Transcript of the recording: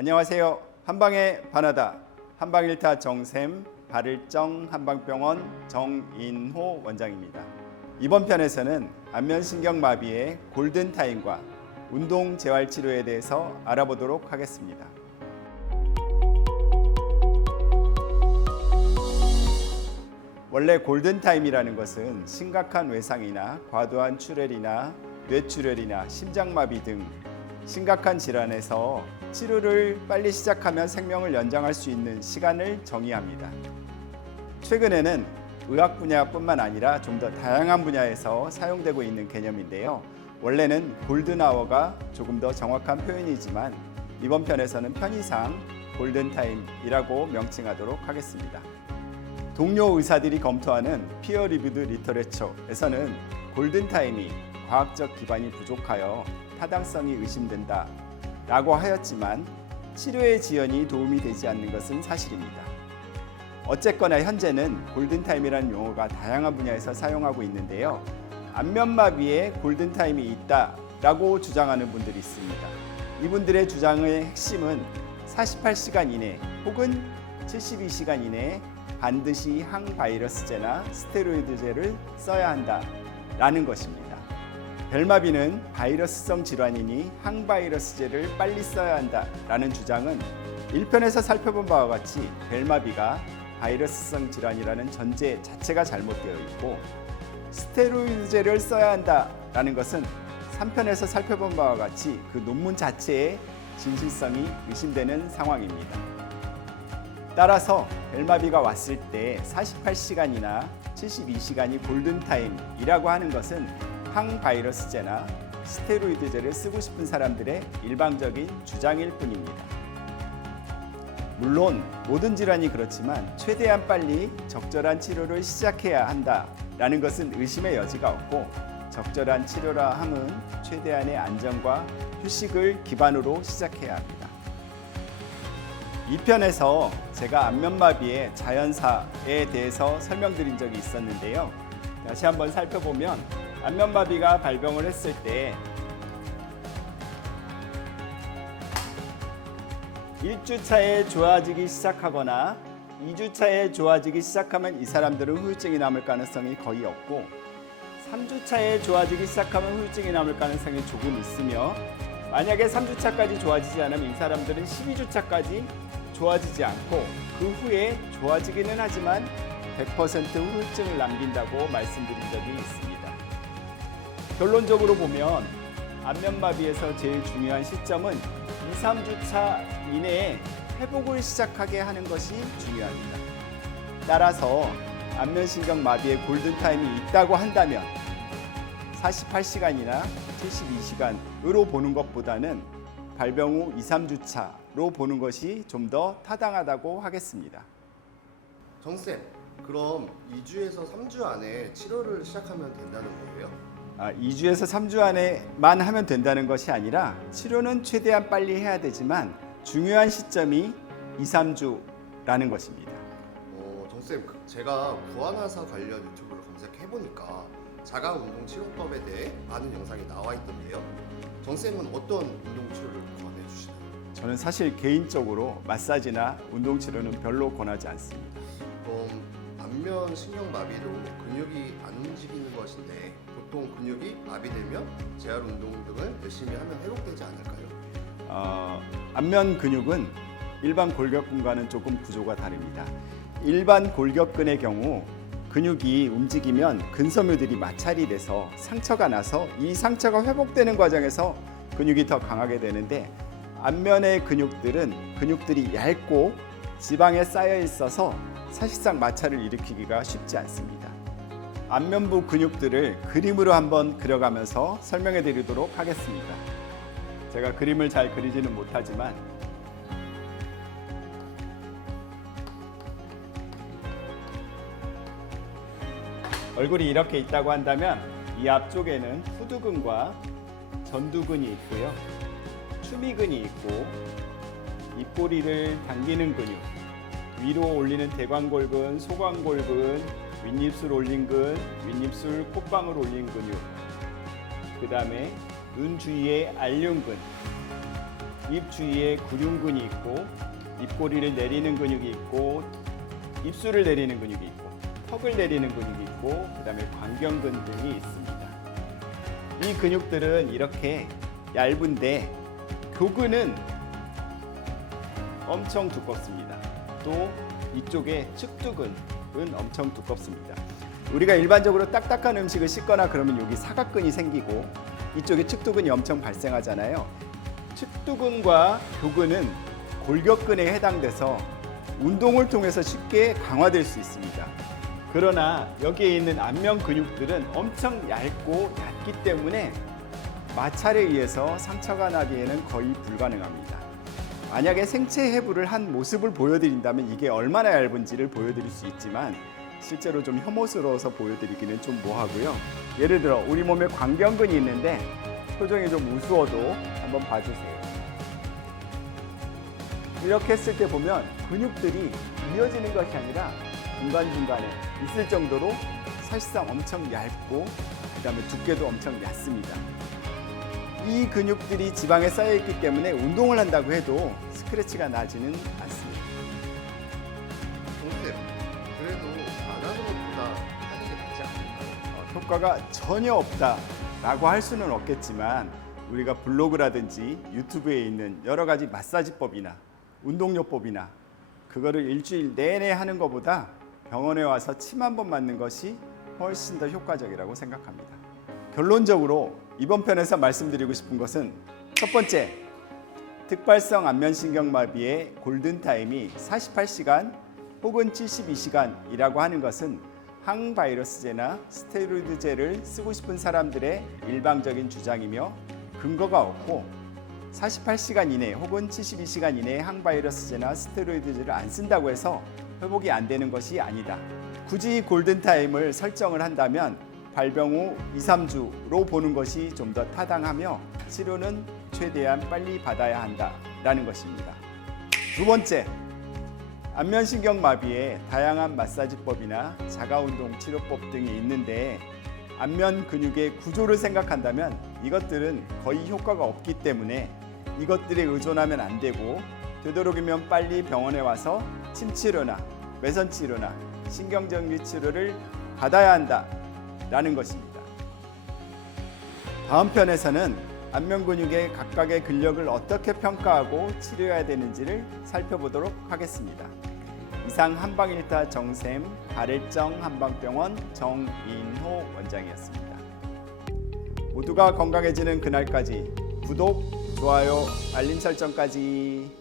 안녕하세요. 한방의 바나다 한방일타 정샘 발을정 한방병원 정인호 원장입니다. 이번 편에서는 안면신경마비의 골든타임과 운동재활치료에 대해서 알아보도록 하겠습니다. 원래 골든타임이라는 것은 심각한 외상이나 과도한 출혈이나 뇌출혈이나 심장마비 등 심각한 질환에서 치료를 빨리 시작하면 생명을 연장할 수 있는 시간을 정의합니다. 최근에는 의학 분야뿐만 아니라 좀 더 다양한 분야에서 사용되고 있는 개념인데요. 원래는 골든아워가 조금 더 정확한 표현이지만 이번 편에서는 편의상 골든타임이라고 명칭하도록 하겠습니다. 동료 의사들이 검토하는 피어 리뷰드 리터레처에서는 골든타임이 과학적 기반이 부족하여 타당성이 의심된다 라고 하였지만 치료의 지연이 도움이 되지 않는 것은 사실입니다. 어쨌거나 현재는 골든타임이라는 용어가 다양한 분야에서 사용하고 있는데요. 안면마비에 골든타임이 있다라고 주장하는 분들이 있습니다. 이분들의 주장의 핵심은 48시간 이내 혹은 72시간 이내에 반드시 항바이러스제나 스테로이드제를 써야 한다라는 것입니다. 벨마비는 바이러스성 질환이니 항바이러스제를 빨리 써야 한다라는 주장은 1편에서 살펴본 바와 같이 벨마비가 바이러스성 질환이라는 전제 자체가 잘못되어 있고 스테로이드제를 써야 한다라는 것은 3편에서 살펴본 바와 같이 그 논문 자체의 진실성이 의심되는 상황입니다. 따라서 벨마비가 왔을 때 48시간이나 72시간이 골든타임이라고 하는 것은 항바이러스제나 스테로이드제를 쓰고 싶은 사람들의 일방적인 주장일 뿐입니다. 물론 모든 질환이 그렇지만 최대한 빨리 적절한 치료를 시작해야 한다라는 것은 의심의 여지가 없고 적절한 치료라 함은 최대한의 안정과 휴식을 기반으로 시작해야 합니다. 2편에서 제가 안면마비의 자연사에 대해서 설명드린 적이 있었는데요. 다시 한번 살펴보면 안면마비가 발병을 했을 때 1주차에 좋아지기 시작하거나 2주차에 좋아지기 시작하면 이 사람들은 후유증이 남을 가능성이 거의 없고 3주차에 좋아지기 시작하면 후유증이 남을 가능성이 조금 있으며 만약에 3주차까지 좋아지지 않으면 이 사람들은 12주차까지 좋아지지 않고 그 후에 좋아지기는 하지만 100% 후유증을 남긴다고 말씀드린 적이 있습니다. 결론적으로 보면 안면마비에서 제일 중요한 시점은 2, 3주차 이내에 회복을 시작하게 하는 것이 중요합니다. 따라서 안면신경마비의 골든타임이 있다고 한다면 48시간이나 72시간으로 보는 것보다는 발병 후 2, 3주차로 보는 것이 좀 더 타당하다고 하겠습니다. 정쌤, 그럼 2주에서 3주 안에 치료를 시작하면 된다는 거예요? 2주에서 3주 안에만 하면 된다는 것이 아니라 치료는 최대한 빨리 해야 되지만 중요한 시점이 2, 3주라는 것입니다. 정쌤, 제가 구안화사 관련 유튜브를 검색해보니까 자가운동치료법에 대해 많은 영상이 나와 있던데요. 정쌤은 어떤 운동치료를 권해 주시나요? 저는 사실 개인적으로 마사지나 운동치료는 별로 권하지 않습니다. 그럼 안면신경마비도 근육이 안 움직이는 것인데 보통 근육이 마비되면 재활운동 등을 열심히 하면 회복되지 않을까요? 안면 근육은 일반 골격근과는 조금 구조가 다릅니다. 일반 골격근의 경우 근육이 움직이면 근섬유들이 마찰이 돼서 상처가 나서 이 상처가 회복되는 과정에서 근육이 더 강하게 되는데 안면의 근육들이 얇고 지방에 쌓여 있어서 사실상 마찰을 일으키기가 쉽지 않습니다. 안면부 근육들을 그림으로 한번 그려가면서 설명해 드리도록 하겠습니다. 제가 그림을 잘 그리지는 못하지만 얼굴이 이렇게 있다고 한다면 이 앞쪽에는 후두근과 전두근이 있고요. 추미근이 있고 입꼬리를 당기는 근육, 위로 올리는 대광골근, 소광골근, 윗입술 올린 근, 윗입술 콧방울 올린 근육, 그 다음에 눈 주위의 알륜근, 입 주위에 구륜근이 있고 입꼬리를 내리는 근육이 있고 입술을 내리는 근육이 있고 턱을 내리는 근육이 있고 그다음에 광견근 등이 있습니다. 이 근육들은 이렇게 얇은데 교근은 엄청 두껍습니다. 또 이쪽에 측두근은 엄청 두껍습니다. 우리가 일반적으로 딱딱한 음식을 씹거나 그러면 여기 사각근이 생기고 이쪽에 측두근이 엄청 발생하잖아요. 측두근과 교근은 골격근에 해당돼서 운동을 통해서 쉽게 강화될 수 있습니다. 그러나 여기에 있는 안면 근육들은 엄청 얇고 얕기 때문에 마찰에 의해서 상처가 나기에는 거의 불가능합니다. 만약에 생체 해부를 한 모습을 보여드린다면 이게 얼마나 얇은지를 보여드릴 수 있지만 실제로 좀 혐오스러워서 보여드리기는 좀 뭐하고요. 예를 들어 우리 몸에 광견근이 있는데 표정이 좀 우스워도 한번 봐주세요. 이렇게 했을 때 보면 근육들이 이어지는 것이 아니라 중간중간에 있을 정도로 사실상 엄청 얇고 그다음에 두께도 엄청 얕습니다. 이 근육들이 지방에 쌓여 있기 때문에 운동을 한다고 해도 스크래치가 나지는 않습니다. 정쌤, 그래도 안 하는 것보다 하는 게 낫지 않을까요? 효과가 전혀 없다라고 할 수는 없겠지만 우리가 블로그라든지 유튜브에 있는 여러 가지 마사지법이나 운동요법이나 그거를 일주일 내내 하는 것보다 병원에 와서 침 한 번 맞는 것이 훨씬 더 효과적이라고 생각합니다. 결론적으로 이번 편에서 말씀드리고 싶은 것은 첫 번째, 특발성 안면신경마비의 골든타임이 48시간 혹은 72시간이라고 하는 것은 항바이러스제나 스테로이드제를 쓰고 싶은 사람들의 일방적인 주장이며 근거가 없고 48시간 이내 혹은 72시간 이내에 항바이러스제나 스테로이드제를 안 쓴다고 해서 회복이 안 되는 것이 아니다. 굳이 골든타임을 설정을 한다면 발병 후 2, 3주로 보는 것이 좀 더 타당하며 치료는 최대한 빨리 받아야 한다라는 것입니다. 두 번째, 안면신경마비에 다양한 마사지법이나 자가운동 치료법 등이 있는데 안면 근육의 구조를 생각한다면 이것들은 거의 효과가 없기 때문에 이것들에 의존하면 안 되고 되도록이면 빨리 병원에 와서 침 치료나 외선 치료나 신경정리 치료를 받아야 한다라는 것입니다. 다음 편에서는 안면 근육의 각각의 근력을 어떻게 평가하고 치료해야 되는지를 살펴보도록 하겠습니다. 이상 한방일타 정샘 발일정 한방병원 정인호 원장이었습니다. 모두가 건강해지는 그날까지 구독, 좋아요, 알림 설정까지.